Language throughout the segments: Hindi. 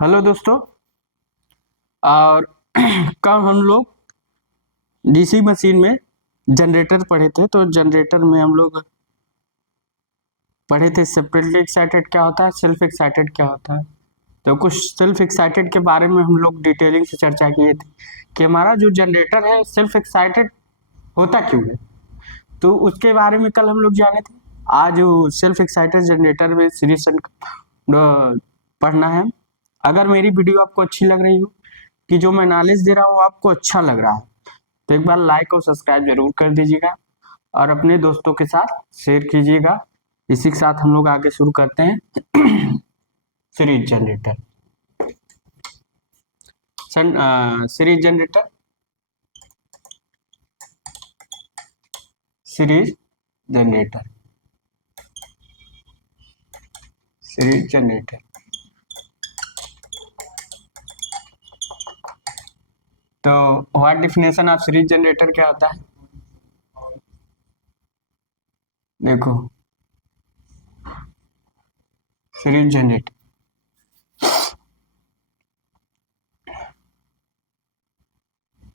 हेलो दोस्तों। और कल हम लोग डीसी मशीन में जनरेटर पढ़े थे। तो जनरेटर में हम लोग पढ़े थे सेपरेटली एक्साइटेड क्या होता है, सेल्फ एक्साइटेड क्या होता है। तो कुछ सेल्फ एक्साइटेड के बारे में हम लोग डिटेलिंग से चर्चा किए थे कि हमारा जो जनरेटर है सेल्फ एक्साइटेड होता क्यों है। तो उसके बारे में कल हम लोग जाने थे। आज सेल्फ एक्साइटेड जनरेटर में सीरीज पढ़ना है। अगर मेरी वीडियो आपको अच्छी लग रही हो कि जो मैं नॉलेज दे रहा हूँ आपको अच्छा लग रहा है तो एक बार लाइक और सब्सक्राइब जरूर कर दीजिएगा और अपने दोस्तों के साथ शेयर कीजिएगा। इसी के साथ हम लोग आगे शुरू करते हैं। Series generator series generator series generator series generator. तो what definition of series generator क्या होता है, देखो। सीरीज जनरेटर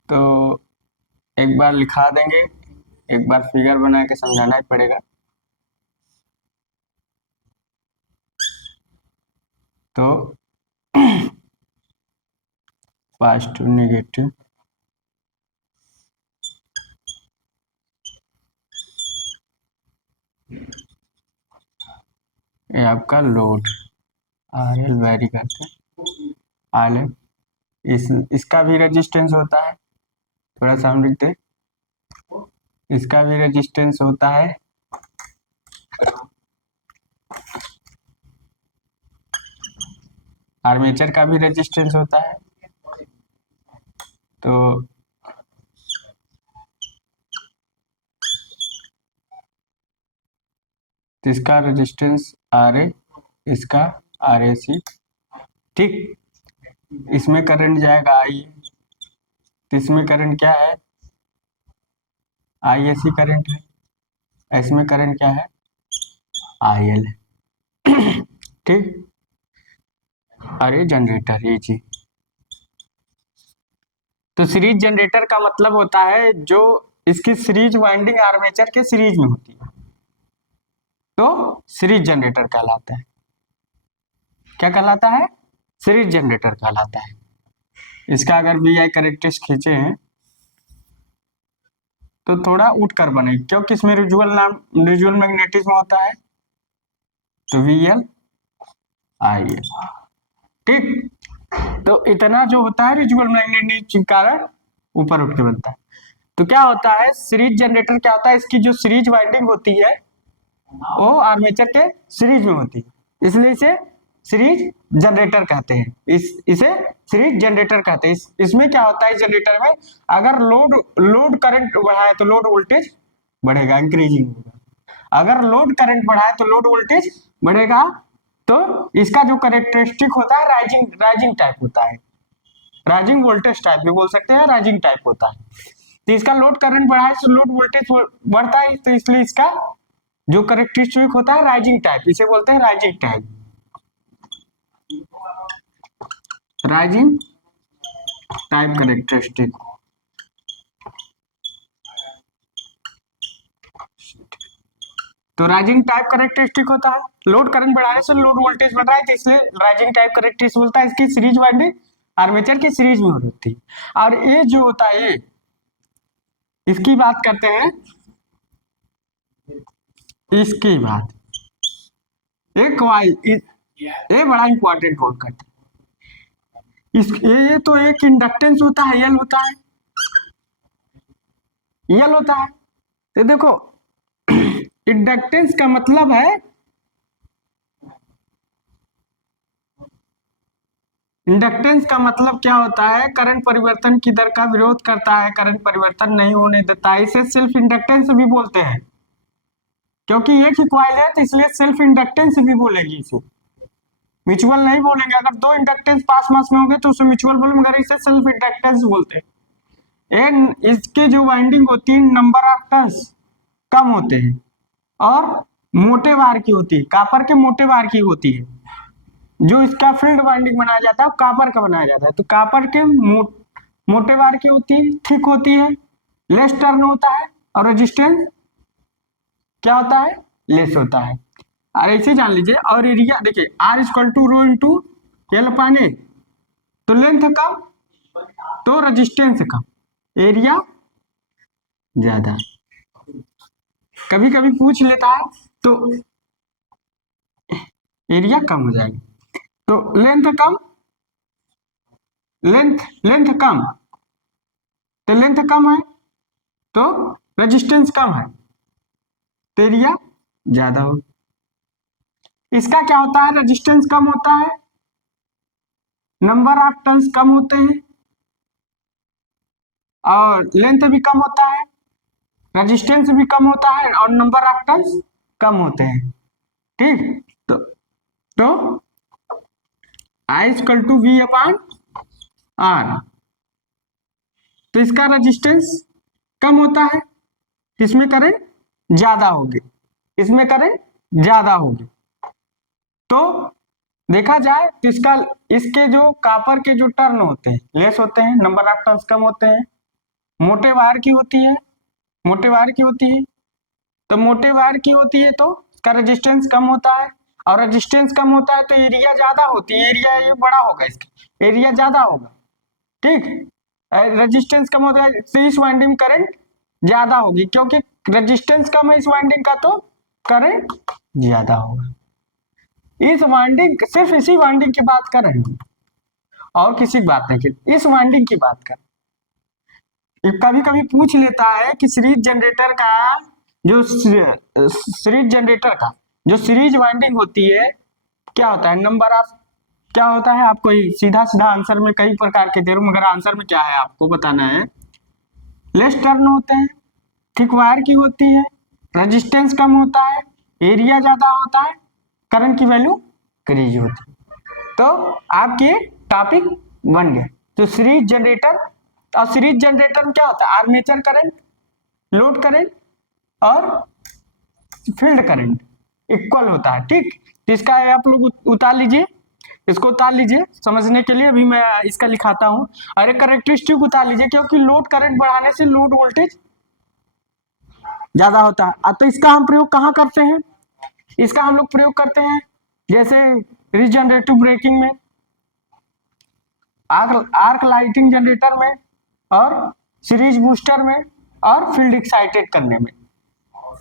तो एक बार लिखा देंगे, एक बार फिगर बना के समझाना ही पड़ेगा। तो पॉजिटिव नेगेटिव ये आपका लोड आर एल वेरी करते हैं आर एल। इसका भी रेजिस्टेंस होता है, थोड़ा सा हम लिखते, इसका भी रेजिस्टेंस होता है। आर्मेचर का भी रेजिस्टेंस होता है। तो इसका रेजिस्टेंस आर ए, इसका आर ए सी, ठीक। इसमें करंट जाएगा आई, तो इसमें करंट क्या है, आई ए सी करंट है। इसमें करंट क्या है, आई एल, ठीक। अरे जनरेटर ये चीज, तो सीरीज जनरेटर का मतलब होता है जो इसकी सीरीज वाइंडिंग आर्मेचर के सीरीज में होती है तो सीरीज जनरेटर कहलाता है। क्या कहलाता है, सीरीज जनरेटर कहलाता है। इसका अगर वी आई करेक्टरिस्टिक खींचे हैं तो थोड़ा उठ कर बने क्योंकि इसमें रिजुअल मैग्नेटिज्म होता है। तो वी एल आई एल, ठीक। तो इतना जो होता है रिजुअल मैग्नेटिज्म के कारण ऊपर उठ के बनता है। तो क्या होता है सीरीज जनरेटर, क्या होता है इसकी जो सीरीज वाइंडिंग होती है वो आर्मेचर के सीरीज में होती है, इसलिए इसे सीरीज जनरेटर कहते हैं। इसे सीरीज जनरेटर कहते हैं। इसमें क्या होता है, इस जनरेटर में अगर लोड करंट बढ़ाए तो लोड वोल्टेज बढ़ेगा, इंक्रीजिंग होगा। अगर लोड करंट बढ़ाए तो लोड वोल्टेज बढ़ेगा। तो इसका जो कैरेक्टरिस्टिक होता है राइजिंग टाइप होता है, राइजिंग वोल्टेज टाइप भी बोल सकते हैं, राइजिंग टाइप होता है। तो इसका लोड करंट बढ़ाए तो लोड वोल्टेज बढ़ता है, तो इसलिए इसका जो कैरेक्टरिस्टिक होता है राइजिंग टाइप, इसे बोलते हैं rising type, rising type characteristic. तो राइजिंग टाइप कैरेक्टरिस्टिक होता है, लोड करंट बढ़ाने से लोड वोल्टेज बढ़ रहा है तो इसलिए राइजिंग टाइप कैरेक्टरिस्टिक बोलता है। इसकी सीरीज वाइंडिंग आर्मेचर की सीरीज में होती है। और ये जो होता है ये, इसकी बात करते हैं, इसकी बात एक ये बड़ा इंपॉर्टेंट रोल करता है। ये तो एक इंडक्टेंस होता है, यल होता है, यल होता है। तो देखो इंडक्टेंस का मतलब है, इंडक्टेंस का मतलब क्या होता है, करंट परिवर्तन की दर का विरोध करता है, करंट परिवर्तन नहीं होने देता है। इसे सेल्फ इंडक्टेंस भी बोलते हैं क्योंकि एक ही कॉइल है तो इसलिए सेल्फ इंडक्टेंस भी बोलेगी इसे, म्यूचुअल नहीं बोलेंगे। अगर दो इंडक्टेंस पास मास में होंगे तो उसे म्यूचुअल बोलेंगे, मगर इसे सेल्फ इंडक्टेंस बोलते हैं। एन इसके जो वाइंडिंग होती है नंबर ऑफ टर्न्स कम होते हैं और मोटे वार की होती है, कापर के मोटे वार की होती है। जो इसका फील्ड वाइंडिंग बनाया जाता है वो कापर का बनाया जाता है। तो कापर के मोटे वायर की होती है, थिक होती है, लेस टर्न होता है, और रेजिस्टेंस क्या होता है, लेस होता है। और ऐसे जान लीजिए। और एरिया देखिए, R equal to rho into L upon A, तो लेंथ कम तो रेजिस्टेंस कम, एरिया ज्यादा। कभी कभी पूछ लेता है तो एरिया कम हो जाएगा, तो लेंथ कम, लेंथ कम, तो लेंथ कम है तो रेजिस्टेंस कम है, तो एरिया ज्यादा हो। इसका क्या होता है, रेजिस्टेंस कम होता है, नंबर ऑफ टर्न्स कम होते हैं, और लेंथ भी कम होता है, रेजिस्टेंस भी कम होता है, और नंबर ऑफ टर्न्स कम होते हैं। ठीक, तो I equal to V upon R, तो इसका रेजिस्टेंस कम होता है, इसमें करंट ज्यादा होगी, इसमें करंट ज्यादा होगी। तो देखा जाए तो इसका, इसके जो कापर के जो टर्न होते हैं लेस होते हैं, नंबर ऑफ टर्न्स कम होते हैं, मोटे वायर की होती है, मोटे वायर की होती है, तो मोटे वायर की होती है तो इसका रेजिस्टेंस कम होता है, और रेजिस्टेंस कम होता है तो एरिया ज्यादा होती है, एरिया ये बड़ा होगा, इसका एरिया ज्यादा होगा। ठीक, रेजिस्टेंस कम होता है तो इस वाइंडिंग में करंट ज्यादा होगी, क्योंकि रेजिस्टेंस कम है इस वाइंडिंग का तो करंट ज्यादा होगा। इस वाइंडिंग, सिर्फ इसी वाइंडिंग की बात कर रहे हैं, और किसी की बात नहीं की, इस वाइंडिंग की बात कर। कभी कभी पूछ लेता है कि सीरीज जनरेटर का जो सीरीज जनरेटर का जो सीरीज वाइंडिंग होती है क्या होता है, नंबर ऑफ क्या होता है, आपको सीधा सीधा आंसर में कई प्रकार के दे रहा हूं, मगर आंसर में क्या है आपको बताना है। लेस टर्न होते हैं, थिक वायर की होती है, रेजिस्टेंस कम होता है, एरिया ज्यादा होता है, करंट की वैल्यू इंक्रीज होती है। तो आपके टॉपिक बन गए। तो सीरीज जनरेटर, और सीरीज जनरेटर में क्या होता है, आर्मेचर करंट, लोड करंट और फील्ड करंट इक्वल होता है। ठीक, तो इसका आप लोग उतार लीजिए, इसको उतार लीजिए समझने के लिए, अभी मैं इसका लिखाता हूं। अरे करेक्टरिस्टिक उतार लीजिए, क्योंकि लोड करंट बढ़ाने से लोड वोल्टेज ज्यादा होता है। तो इसका हम प्रयोग कहाँ करते हैं, इसका हम लोग प्रयोग करते हैं जैसे रीजनरेटिव ब्रेकिंग में, आर्क लाइटिंग जनरेटर में, और सीरीज बूस्टर में, और फील्ड एक्साइटेड करने में।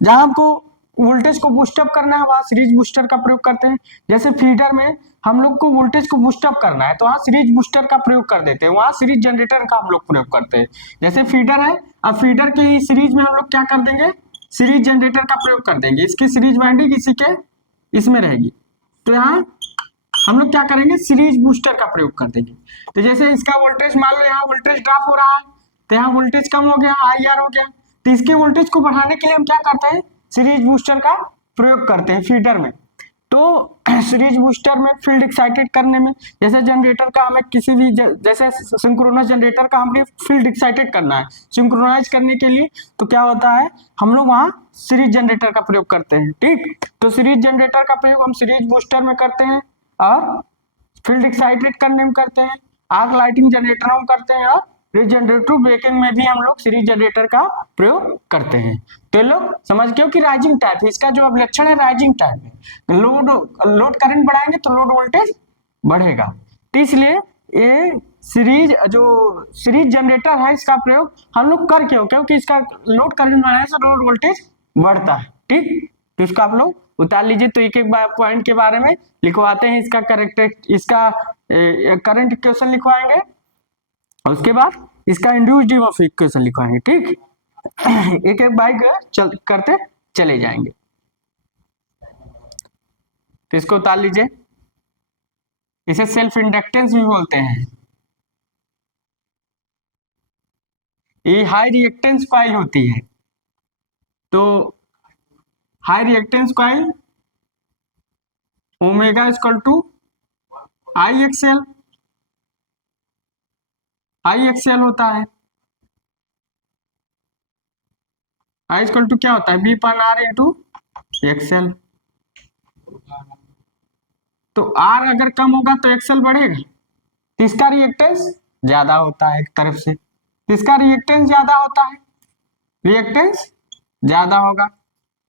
जहां हमको वोल्टेज को बूस्टअप करना है वहां सीरीज बूस्टर का प्रयोग करते हैं। जैसे फीडर में हम लोग को वोल्टेज को बूस्टअप करना है तो वहां सीरीज बूस्टर का प्रयोग कर देते हैं, वहां सीरीज जनरेटर का हम लोग प्रयोग करते हैं। जैसे फीडर है, अब फीडर के ही सीरीज में हम लोग क्या कर देंगे, सीरीज जनरेटर का प्रयोग कर देंगे, इसकी सीरीज वाइंडिंग इसी के इसमें रहेगी, तो यहाँ हम लोग क्या करेंगे, सीरीज बूस्टर का प्रयोग कर देंगे। तो जैसे इसका वोल्टेज मान लो यहाँ वोल्टेज ड्रॉप हो रहा है, तो यहाँ वोल्टेज कम हो गया, IR हो गया, तो इसके वोल्टेज को बढ़ाने के लिए हम क्या करते हैं, सीरीज बूस्टर का प्रयोग करते हैं फीडर में। तो सीरीज बूस्टर में फील्ड एक्साइटेड करने में, जैसे जनरेटर का हमें किसी भी जैसे सिंक्रोनस जनरेटर का हमें फील्ड एक्साइटेड करना है सिंक्रोनाइज करने के लिए, तो क्या होता है हम लोग वहां सीरीज जनरेटर का प्रयोग करते हैं। ठीक, तो सीरीज जनरेटर का प्रयोग हम सीरीज बूस्टर में करते हैं, और फील्ड एक्साइटेड करने में करते हैं, आर्क लाइटिंग जनरेटरों में करते हैं, और रीजनरेटिव ब्रेकिंग में भी हम लोग सीरीज जनरेटर का प्रयोग करते हैं। तो लोग समझ गए कि राइजिंग टाइप है, इसका जो अब लक्षण है राइजिंग टाइप है, लोड करंट बढ़ाएंगे तो लोड वोल्टेज बढ़ेगा। तो इसलिए ये सीरीज जनरेटर है, इसका प्रयोग हम लोग कर क्यों, क्योंकि इसका लोड करंट बढ़ाने से लोड वोल्टेज बढ़ता है। ठीक, तो इसको आप लोग उतार लीजिए। तो एक एक पॉइंट के बारे में लिखवाते हैं, इसका करेक्टर, इसका करंट इक्वेशन लिखवाएंगे, और उसके बाद इसका इंड्यूस्ड ईएमएफ इक्वेशन लिखवाएंगे। ठीक, एक एक बाइक करते चले जाएंगे। तो इसको उतार लीजिए, इसे सेल्फ इंडक्टेंस भी बोलते हैं। ये हाई रिएक्टेंस कॉइल होती है, तो high reactance coil omega equal to IXL, IXL होता है। I इक्वल टू क्या होता है, B/R इंटू XL। तो आर अगर कम होगा तो एक्सएल बढ़ेगा, तो इसका रिएक्टेंस ज्यादा होता है एक तरफ से, तो इसका रिएक्टेंस ज्यादा होता है, रिएक्टेंस ज्यादा होगा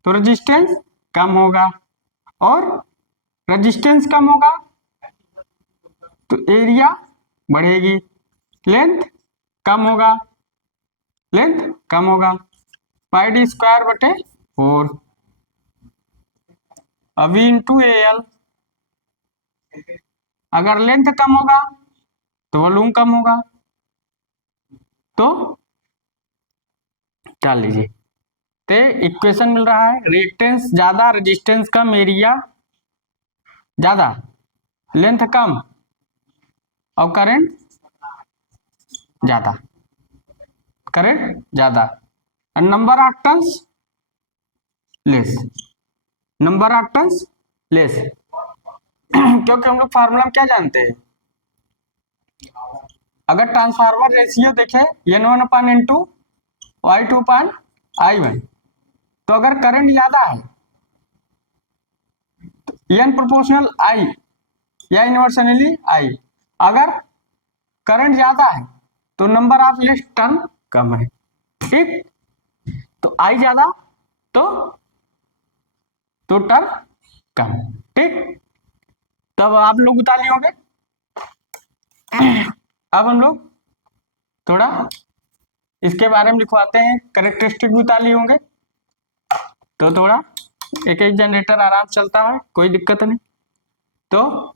तो रेजिस्टेंस कम होगा, और रेजिस्टेंस कम होगा तो एरिया बढ़ेगी, लेंथ कम होगा, लेंथ कम होगा, पाई डी स्क्वायर बटे 4 अभी इंटू ए एल। अगर लेंथ कम होगा तो वॉल्यूम कम होगा, तो डाल लीजिए, तो इक्वेशन मिल रहा है रिएक्टेंस ज्यादा, रेजिस्टेंस कम, एरिया ज्यादा, लेंथ कम और करंट ज्यादा, करंट ज्यादा, number of turns less, number of turns less. क्योंकि हम लोग फार्मूला में क्या जानते हैं, अगर ट्रांसफार्मर रेशियो देखें N1/N2 Y2/I1, तो अगर करंट ज्यादा है तो N प्रोपोर्शनल I या इनवर्सली I, अगर करंट ज्यादा है तो नंबर ऑफ लेस टर्न कम है, ठीक, तो I ज्यादा तो टर्न कम, ठीक। तब आप लोग उतार लिए होंगे। अब हम लोग थोड़ा इसके बारे में लिखवाते हैं, कैरेक्टरिस्टिक भी उतार लिए होंगे, तो थोड़ा एक एक जनरेटर आराम चलता है, कोई दिक्कत नहीं। तो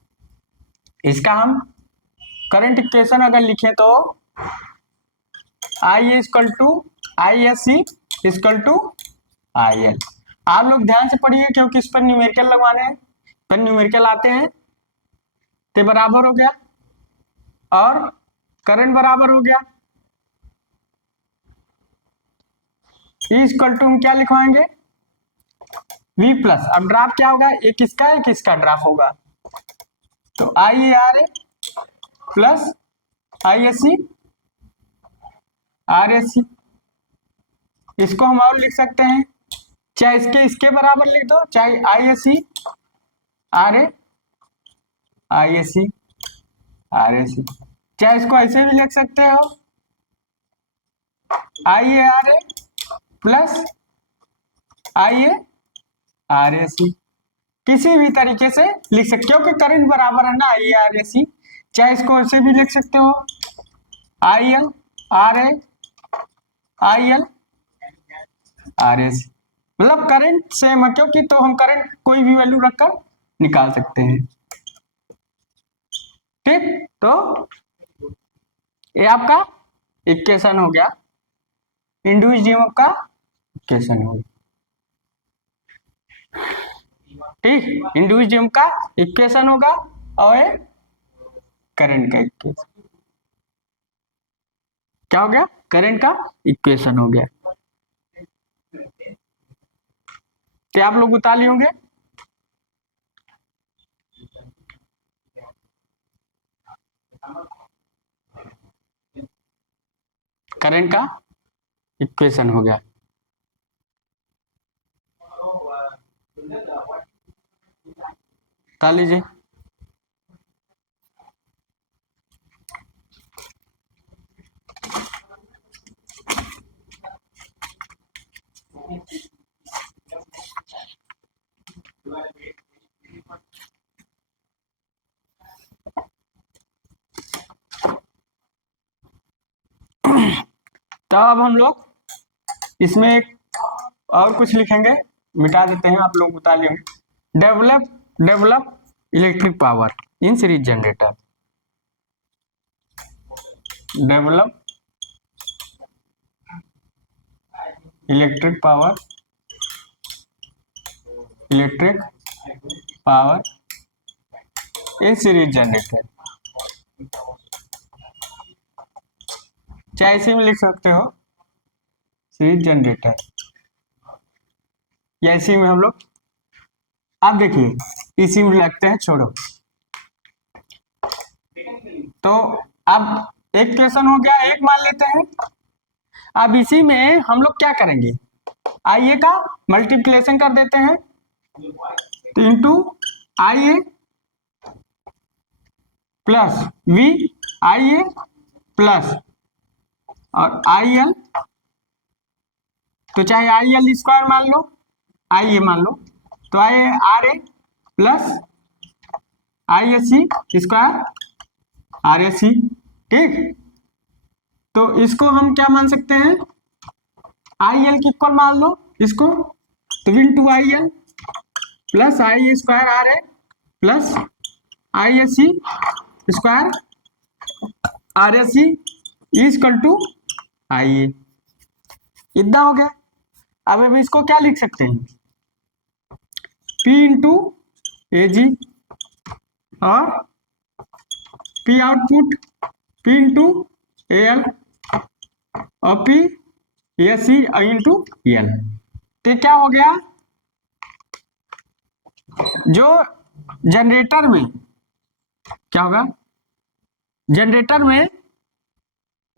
इसका हम करंट इक्वेशन अगर लिखें तो I equal to ISC equal to IL। आप लोग ध्यान से पढ़िए क्योंकि इस पर न्यूमेरिकल लगवाने हैं, पर न्यूमेरिकल आते हैं, तो बराबर हो गया और करंट बराबर हो गया, इक्वल टू हम क्या लिखवाएंगे V प्लस, अब ड्रॉप क्या होगा, एक इसका ड्रॉप होगा, तो IARA प्लस ISC RSC, इसको हम और लिख सकते हैं, चाहे इसके बराबर लिख दो, चाहे ISC RA ISC RSC, चाहे इसको ऐसे भी लिख सकते हो IARA प्लस IARAC, किसी भी तरीके से लिख सकते, क्योंकि करंट बराबर है ना IARAC, चाहे इसको ऐसे भी लिख सकते हो IL RA IL RAC, मतलब करंट सेम है, क्योंकि तो हम करंट कोई भी वैल्यू रखकर निकाल सकते हैं, ठीक। तो ये आपका इक्वेशन हो गया, इंड्यूस्ड ईएमएफ का इक्वेशन हो गया, ठीक, इंड्यूस्ड ईएमएफ का इक्वेशन होगा और ये करंट का इक्वेशन क्या हो गया, करंट का इक्वेशन हो गया, तो आप लोग उतार लिए होंगे। करंट का इक्वेशन हो गया, उतार लीजिए। तो अब हम लोग इसमें एक और कुछ लिखेंगे, मिटा देते हैं, आप लोग बता लेंगे, develop electric power in series generator, develop electric power in series generator, चाहे इसी में लिख सकते हो सीरीज जनरेटर, या इसी में हम लोग, आप देखिए इसी में लगते हैं, छोड़ो। तो अब एक क्वेश्चन हो गया, एक मान लेते हैं, अब इसी में हम लोग क्या करेंगे, आइए का मल्टीप्लिकेशन कर देते हैं, तो into I A plus V I A plus और आई एल, तो चाहे आई एल स्क्वायर मान लो, आई ए मान लो, तो I R A plus I S C square R S C. ठीक, तो इसको हम क्या मान सकते हैं, आई एल की इक्वल मान लो इसको, तो into I L plus I square R A plus I S C square R S C equal to I A. इतना हो गया। अब इसको क्या लिख सकते हैं, P इंटू ए जी और P output P into A L और P S C into L. तो क्या हो गया, जो जनरेटर में क्या होगा, जनरेटर में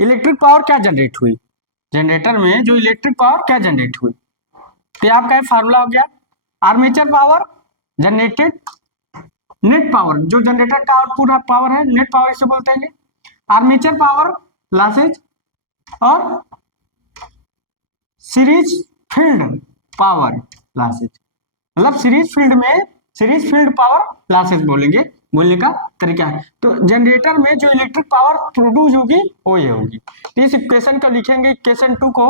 इलेक्ट्रिक पावर क्या जनरेट हुई, जनरेटर में जो इलेक्ट्रिक पावर क्या जनरेट हुई, तो आपका फार्मूला हो गया, armature power generated net power, जो जनरेटर का आउटपुट पावर है नेट पावर इसे बोलते हैं, आर्मेचर पावर लॉसेज और सीरीज फील्ड पावर लॉसेज, मतलब सीरीज फील्ड में सीरीज फील्ड पावर लॉसेज बोलेंगे, बोलने का तरीका है। तो जनरेटर में जो इलेक्ट्रिक पावर प्रोड्यूस होगी वो ये होगी। तो इस इक्वेशन को लिखेंगे, इक्वेशन 2 को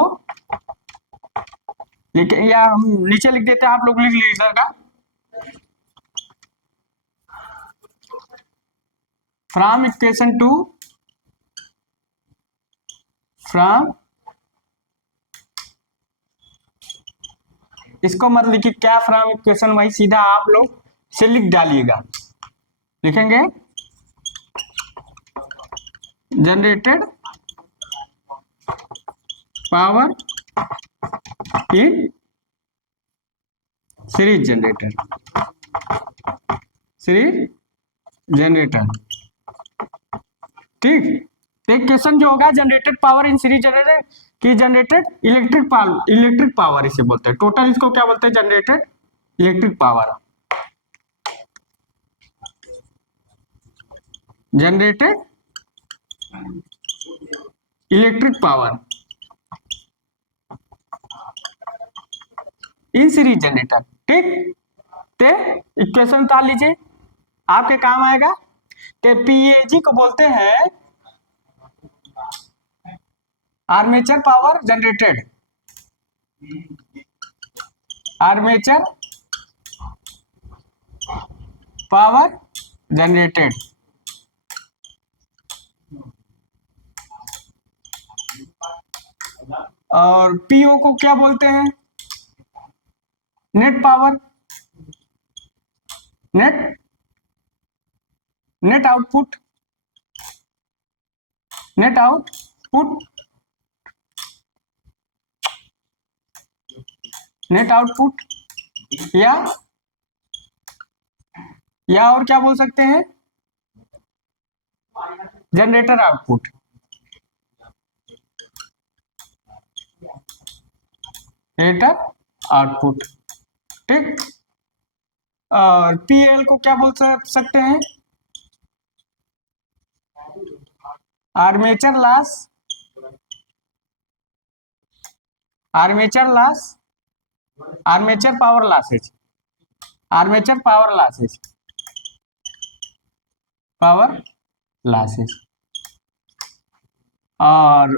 लिखे या हम नीचे लिख देते हैं, आप लोग लिख लीजिएगा, फ्रॉम इक्वेशन 2, फ्रॉम, इसको मत लिखिए क्या फ्रॉम इक्वेशन, वही सीधा आप लोग से लिख डालिएगा, लिखेंगे generated power in series generator, series generator. ठीक, एक क्वेश्चन जो होगा generated power in series generator की जनरेटेड इलेक्ट्रिक पावर इसे बोलते हैं, टोटल इसको क्या बोलते हैं, generated electric power, generated electric power in series generator. ठीक, ते इक्वेशन उतार लीजिए, आपके काम आएगा कि पीएजी को बोलते हैं armature power generated, armature power generated, और पीओ को क्या बोलते हैं, net power, net net output, net output, net output, या और क्या बोल सकते हैं, जनरेटर आउटपुट, जनरेटर आउटपुट। ठीक, और पीएल को क्या बोल सकते हैं, armature loss, armature loss, armature power losses, armature power losses, power losses. और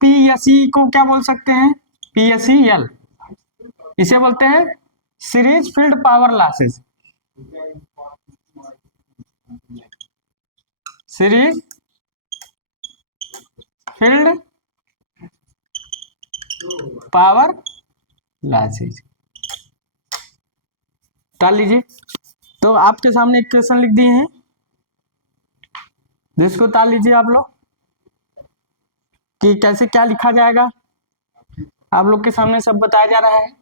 पीएसई को क्या बोल सकते हैं, पीएसईएल, इसे बोलते हैं series field power losses, series field power losses. डाल लीजिए, तो आपके सामने एक क्वेश्चन लिख दिए हैं, जिसको ताल लीजिए आप लोग कि कैसे क्या लिखा जाएगा, आप लोग के सामने सब बताया जा रहा है।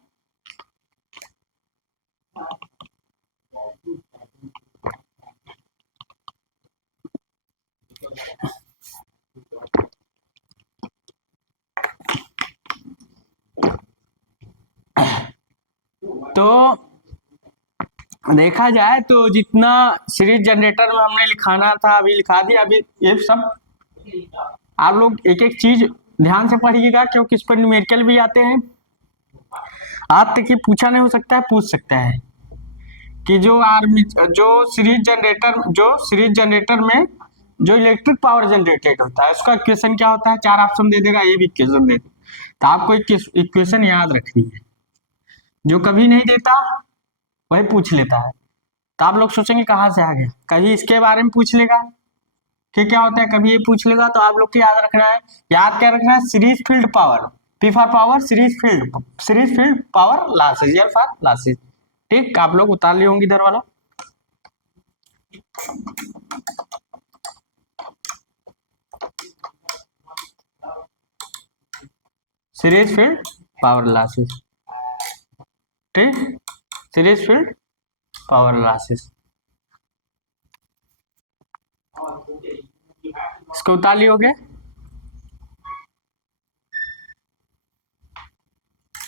तो देखा जाए तो जितना सीरीज जनरेटर में हमने लिखाना था अभी लिखा दिया। अभी ये सब आप लोग एक एक चीज ध्यान से पढ़िएगा, क्योंकि इस पर न्यूमेरिकल भी आते हैं। आज तक ये पूछा नहीं हो सकता है, पूछ सकता है कि जो सीरीज जनरेटर में जो इलेक्ट्रिक पावर जनरेटेड होता है उसका इक्वेशन क्या होता है। 4 ऑप्शन दे देगा, ये भी इक्वेशन दे देगा। तो आपको इक्वेशन याद रखनी है, जो कभी नहीं देता वही पूछ लेता है। तो आप लोग सोचेंगे कहाँ से आ गया, कभी इसके बारे में पूछ लेगा कि क्या होता है, कभी ये पूछ लेगा। तो आप लोग को याद रखना है, याद क्या रखना है, series field power, P for power, series field power losses, L for losses. ठीक, आप लोग उतार लिए होंगे इधर वाला। सीरीज फील्ड पावर लॉसेज, ठीक, सीरीज फील्ड पावर लॉसेज, इसको उतार लिए होगे।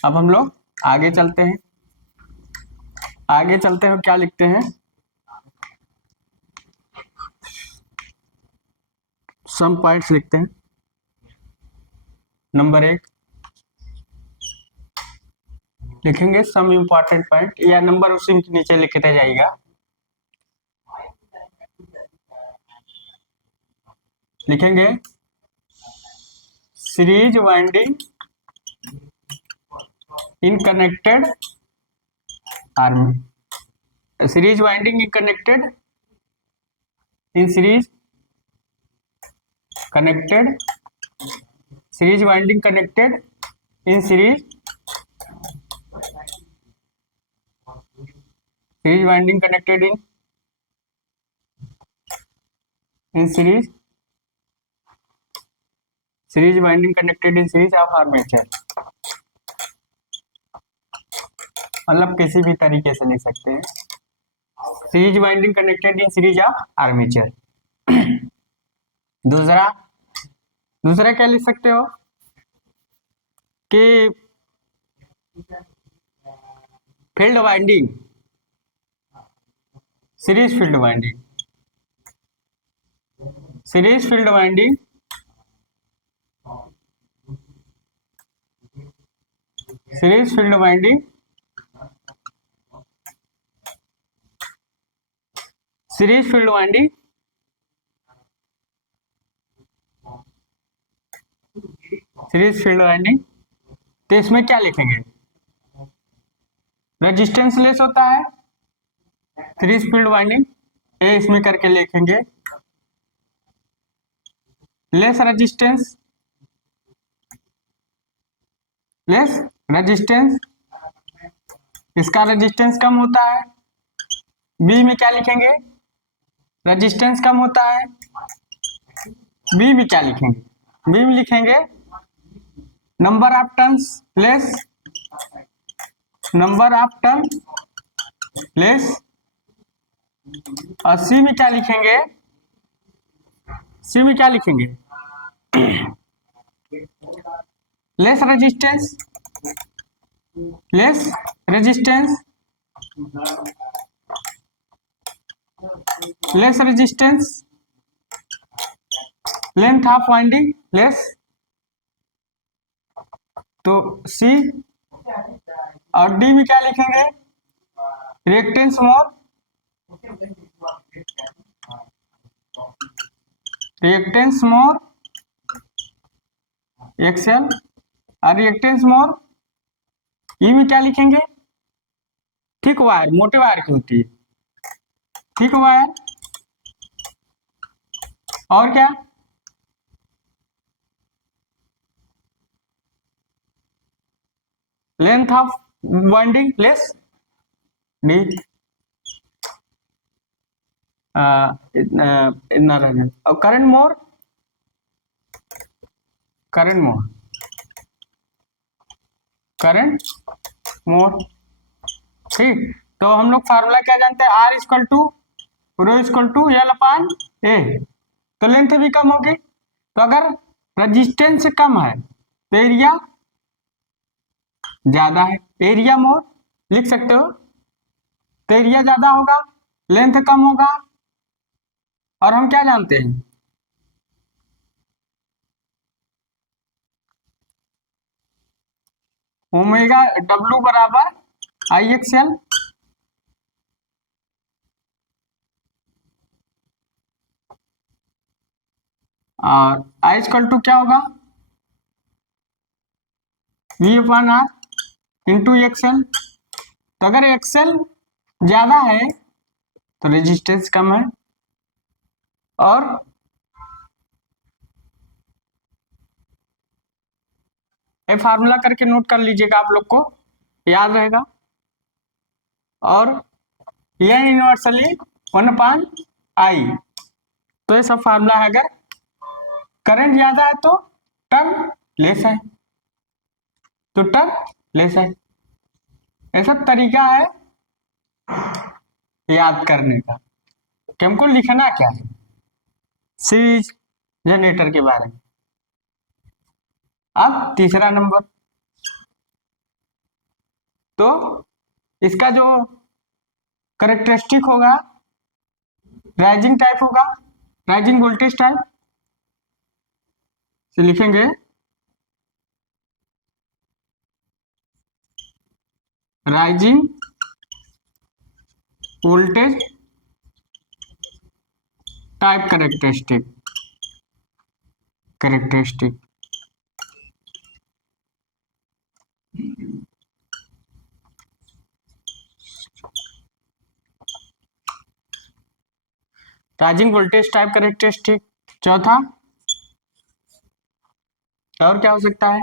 अब हम लोग आगे चलते हैं, क्या लिखते हैं, सम पॉइंट्स लिखते हैं। नंबर 1 लिखेंगे सम इंपॉर्टेंट पॉइंट, या नंबर उसी के नीचे लिखते जाइएगा। लिखेंगे series winding in connected army, series winding in connected in series connected, series winding connected in series winding connected in series winding connected in series of armature. मतलब किसी भी तरीके से लिख सकते हैं, series winding connected in series of armature. दूसरा क्या लिख सकते हो कि field winding, series field winding, series field winding series field winding series field winding series field winding. तो इसमें क्या लिखेंगे, रेजिस्टेंस लेस होता है सीरीज फील्ड वाइंडिंग, ये इसमें करके लिखेंगे लेस रेजिस्टेंस, इसका रेजिस्टेंस कम होता है। बी में क्या लिखेंगे, रेजिस्टेंस कम होता है। बी में क्या लिखेंगे, बी में लिखेंगे number of turns less, number of turn less. और सी में क्या लिखेंगे, सी में क्या लिखेंगे, less resistance, less resistance, less resistance, length of winding less. तो सी और डी में क्या लिखेंगे, रिएक्टेंस मोर, रिएक्टेंस मोर एक्सेल, और रिएक्टेंस मोर। ई में क्या लिखेंगे, थिक वायर, मोटे वायर की होती है थिक वायर। और क्या, length of winding less, D इतना रहने। और current more, current more, current more. ठीक, तो हम लोग फार्मूला क्या जानते हैं, R equal to rho equal to L upon A. तो लेंथ भी कम होगी, तो अगर रेजिस्टेंस कम है तो एरिया ज्यादा है, एरिया मोर लिख सकते हो। तो एरिया ज्यादा होगा, लेंथ कम होगा, और हम क्या जानते हैं, ओमेगा डब्ल्यू बराबर आई एक्स एल। और आई इक्वल टू क्या होगा, V upon R into XL. तो अगर एक्सएल ज्यादा है तो रेजिस्टेंस कम है, और ये फार्मूला करके नोट कर लीजिएगा, आप लोग को याद रहेगा। और यह यूनिवर्सली 1/I, तो ये सब फार्मूला है। अगर करंट ज्यादा है तो टर्न लेस है, तो टर्न लेस है। ऐसा तरीका है याद करने का कि हमको लिखना क्या है सीरीज जनरेटर के बारे में। अब तीसरा नंबर, तो इसका जो करेक्टरिस्टिक होगा राइजिंग टाइप होगा, राइजिंग वोल्टेज टाइप से लिखेंगे rising voltage type characteristic. Rising voltage type characteristic. चौथा और क्या हो सकता है,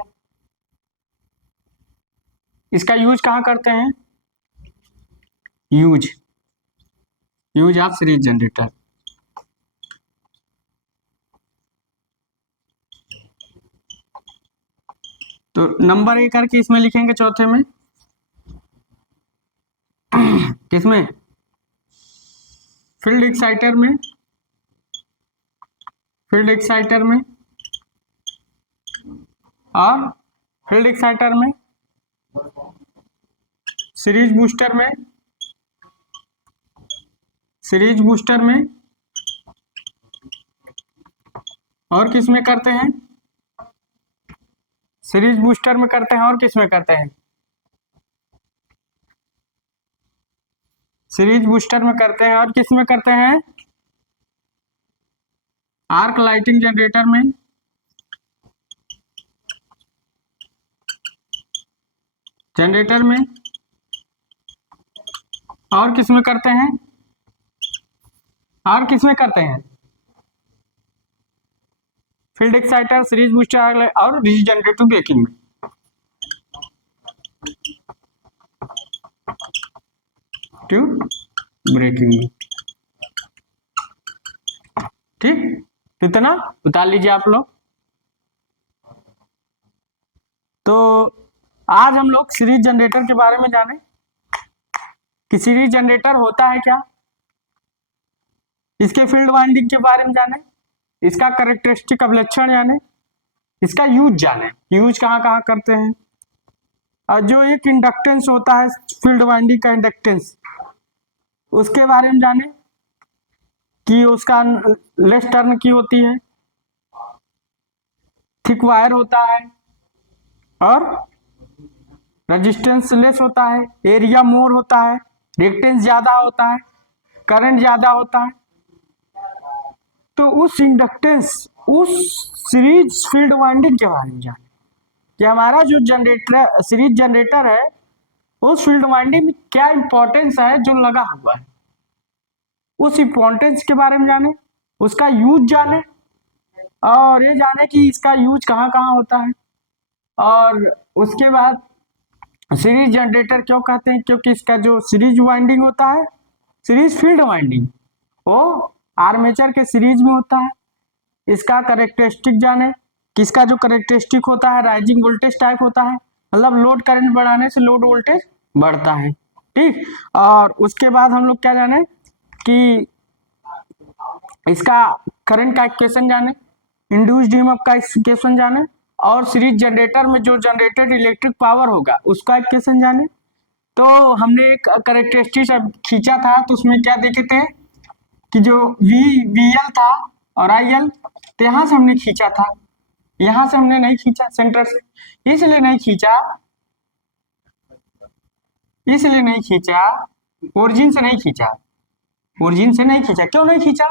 इसका यूज कहाँ करते हैं, यूज ऑफ सीरीज जनरेटर। तो नंबर ए करके इसमें लिखेंगे चौथे में, किसमें, फील्ड एक्साइटर में, फील्ड एक्साइटर में, और फील्ड एक्साइटर में, सीरीज बूस्टर में, सीरीज बूस्टर में, और किस में करते हैं, सीरीज बूस्टर में करते हैं, और किस में करते हैं, सीरीज बूस्टर में करते हैं, और किस में करते हैं, आर्क लाइटिंग जनरेटर में, में, और किस में करते हैं, और किस में करते हैं, फील्ड एक्साइटर, सीरीज बूस्टर और रीजनरेटिव ब्रेकिंग में। ब्रेकिंग में, ठीक, इतना उतार लीजिए आप लोग। तो आज हम लोग सीरीज जनरेटर के बारे में जाने कि सीरीज जनरेटर होता है क्या, इसके फील्ड वाइंडिंग के बारे में जाने, इसका करेक्टरिस्टिक अवलक्षण जाने, इसका यूज जाने, यूज कहाँ कहाँ करते हैं, और जो एक इंडक्टेंस होता है फील्ड वाइंडिंग का इंडक्टेंस, उसके बारे में जाने कि उसका लेस टर्न की होती है, थिक वायर होता है, और रेजिस्टेंस लेस होता है, एरिया मोर होता है, रिएक्टेंस ज्यादा होता है, करंट ज्यादा होता है। तो उस इंडक्टेंस, उस सीरीज फील्ड वाइंडिंग के बारे में जाने कि हमारा जो जनरेटर सीरीज जनरेटर है उस फील्ड वाइंडिंग में क्या इंपॉर्टेंस है जो लगा हुआ है, उस इंपॉर्टेंस के बारे में जाने, उसका यूज जाने, और ये जाने कि इसका यूज कहाँ कहाँ होता है। और उसके बाद सीरीज जनरेटर क्यों कहते हैं, क्योंकि इसका जो सीरीज वाइंडिंग होता है, सीरीज फील्ड वाइंडिंग, वो आर्मेचर के सीरीज में होता है। इसका करेक्टरिस्टिक जाने, किसका जो करेक्टरिस्टिक होता है राइजिंग वोल्टेज टाइप होता है, मतलब लोड करंट बढ़ाने से लोड वोल्टेज बढ़ता है, ठीक। और उसके बाद हम लोग क्या जाने कि इसका करंट का इक्वेशन जाने, इंड्यूस्ड ईएमएफ का इक्वेशन जाने, और सीरीज जनरेटर में जो जनरेटेड इलेक्ट्रिक पावर होगा उसका इक्वेशन जाने, तो हमने एक करेक्टरिस्टिक खींचा था, तो उसमें क्या देखे थे कि जो VL था और IL, तो यहाँ से हमने खींचा था, यहाँ से हमने नहीं खींचा सेंटर से, इसलिए नहीं खींचा, ओरिजिन से नहीं खींचा, ओरिजिन से नहीं खींचा। क्यों नहीं खींचा,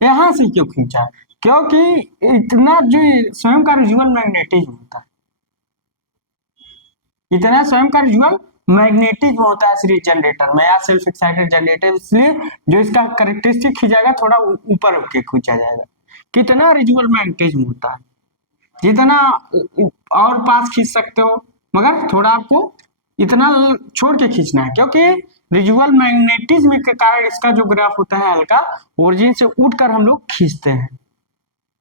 यहाँ से क्यों खींचा, क्योंकि इतना जो स्वयं का रिजुअल मैग्नेटिज्म होता है, इतना स्वयं का रिजुअल मैग्नेटिज्म होता है सीरीज जनरेटर में या सेल्फ एक्साइटेड जनरेटर, इसलिए जो इसका करेक्टरिस्टिक खींचाएगा थोड़ा ऊपर उठ के खींचा जाएगा। कितना रिजुअल मैग्नेटिज्म होता है, जितना और पास खींच सकते हो, मगर थोड़ा आपको इतना छोड़ के खींचना है, क्योंकि रिजुअल मैग्नेटिज्म के कारण इसका जो ग्राफ होता है हल्का ओरिजिन से उठकर हम लोग खींचते हैं।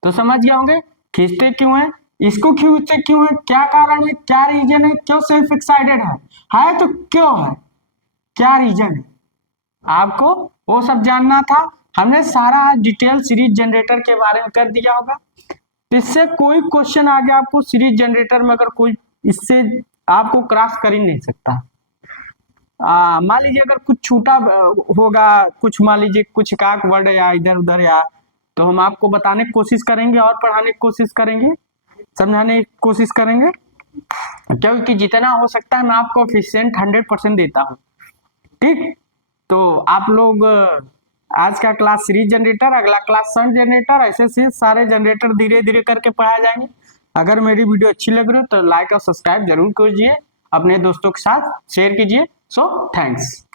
तो समझ गए होंगे खींचते क्यों है, इसको खींचते क्यों है, क्या कारण है, क्या रीजन है, क्यों सेल्फ एक्साइटेड है तो क्यों है, क्या रीजन है, आपको वो सब जानना था। हमने सारा डिटेल सीरीज जनरेटर के बारे में कर दिया होगा। तो इससे कोई क्वेश्चन आ गया आपको सीरीज जनरेटर में, अगर कोई इससे आपको क्रॉस कर ही नहीं सकता। मान लीजिए अगर कुछ छूटा होगा, कुछ मान लीजिए कुछ एकाक वर्ड या इधर उधर या, तो हम आपको बताने की कोशिश करेंगे और पढ़ाने की कोशिश करेंगे, समझाने की कोशिश करेंगे, क्योंकि जितना हो सकता है मैं आपको एफिशिएंट 100% देता हूँ। ठीक, तो आप लोग आज का क्लास सीरीज जनरेटर, अगला क्लास शंट जनरेटर, ऐसे सारे जनरेटर धीरे धीरे करके पढ़ाए जाएंगे। अगर मेरी वीडियो अच्छी लग रही हो तो लाइक और सब्सक्राइब जरूर कीजिए, अपने दोस्तों के साथ शेयर कीजिए। So thanks.